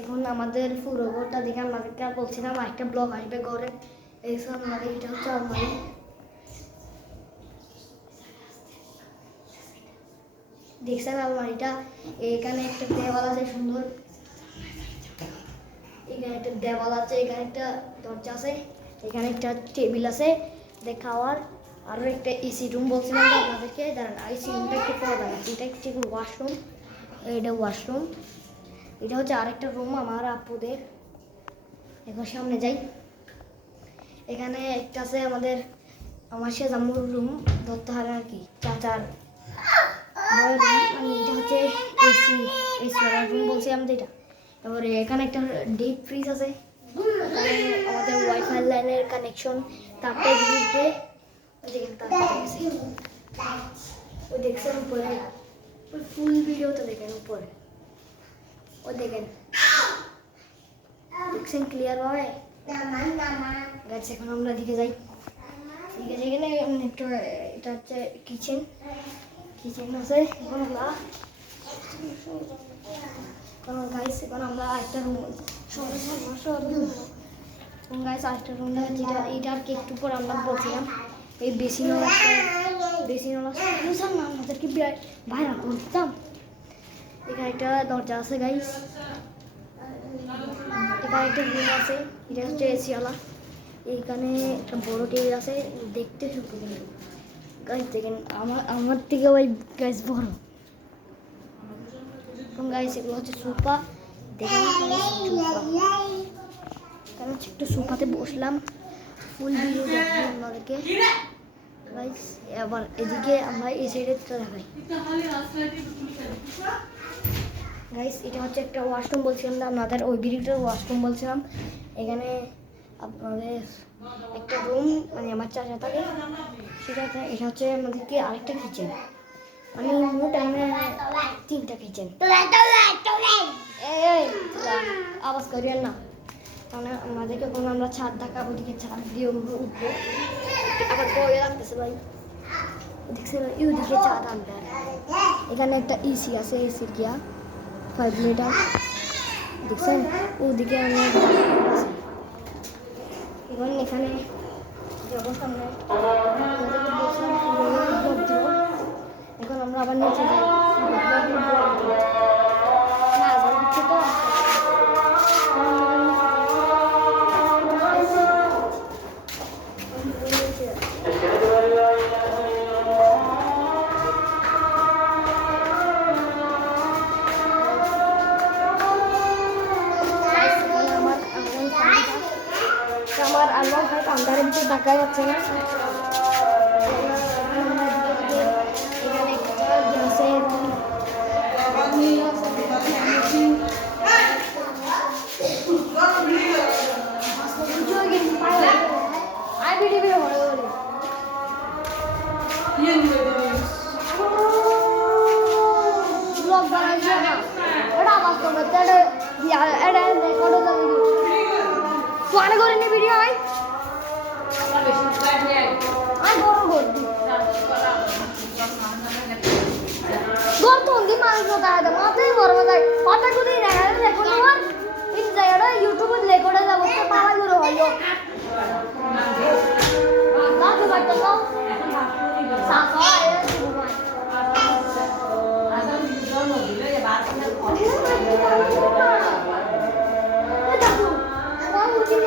এখন আমাদের পুরো ঘরটা দেখে আমাদেরকে বলছিলাম একটা ব্লগ আসবে ঘরে। এইসব আমাদের এটা হচ্ছে আলমারি। দেখছেন আলমারিটা? এখানে একটা দেওয়াল আছে সুন্দর, এখানে একটা দেওয়াল আছে, এখানে একটা দরজা আছে, এখানে একটা টেবিল আছে খাওয়ার। আরও একটা এসি রুম বলছিলাম তো আপনাদেরকে, দাঁড়ান এসি রুমটা একটু পরে দাঁড়াচ্ছি। এটা হচ্ছে ওয়াশরুম, এটা ওয়াশরুম। এটা হচ্ছে আরেকটা রুম আমার আপুদের। এখন সামনে যাই, এখানে একটা আছে আমার সে জাম্মুর রুম ধরতে হবে আর কি, চাচার রুম। মানে এটা হচ্ছে এসি রুম বলছি আমাদের এটা। তারপরে এখানে একটা ডিপ ফ্রিজ আছে, আমাদের ওয়াইফাই লাইনের কানেকশন। তারপরে দিকে ওই দেখছেন উপরে, ওই ফুল ভিডিওটা দেখেন উপরে, ও দেখেন, দেখছেন ক্লিয়ার ভাবে? গাছ এখন আমরা দিকে যাই, ঠিক আছে। এখানে একটু এটা হচ্ছে কিচেন আছে। এখন গাইস এখন আমরা একটা রুম গাইস আরেকটা রুম দেখাচ্ছি। এটা আর কি একটু পর আমরা বলছিলাম এই বেসিনওয়ালা না আমাদেরকে বাইরে করতাম। এখানে একটা দরজা আছে গাইস, এখানে একটা রুম আছে, এটা হচ্ছে এসিওয়ালা। এইখানে একটা বড় টেবিল আছে, দেখতে শুরু কিন্তু গাইস দেখেন আমার থেকে ওই গাইস বড়। গাইস এগুলো হচ্ছে সোফা, দেখেন কারণ একটু সোফাতে বসলাম, ফুল ভিডিও দেখাই আপনাদেরকে গাইস। আবার এদিকে আমরা এই সাইডে দেখাই গাইস। এটা হচ্ছে একটা ওয়াশরুম বলছিলাম না আপনাদের, ওই ভিডিওটার ওয়াশরুম বলছিলাম। এখানে আপনাদের একটা রুম, মানে আমার চাচা থাকে সেটা। এটা হচ্ছে আমাদেরকে আরেকটা কিচেন, মানে মোট টাইমে 3টা কিচেন। আওয়াজ করিয়েন না, মানে আমাদেরকে কোনো আমরা ছাদ ঢাকা, ওদিকে ছাদ দিয়ে উঠবো। আবার বয়ে রাখতেছে ভাই, দেখছেন ওইদিকে ছাদ আনতে। এখানে একটা এসি আছে, এসির গিয়া 5 লিটার দেখছেন। ওদিকে আমি এখন এখানে সামনে এখন আমরা আবার নিচে যাই। আমার আল্লাহ ভাই আন্ধারের ভিতরে দেখা যাচ্ছে না। ভিডিও হয় यूट्यूब রেকর্ডে যাব তো পাওয়া গুলো হলো না তো বাইতো তো সাসা এর ঘুমায় আসলে ভিডিও নদিলে যে বাত না করে এ দেখো কোন উচিত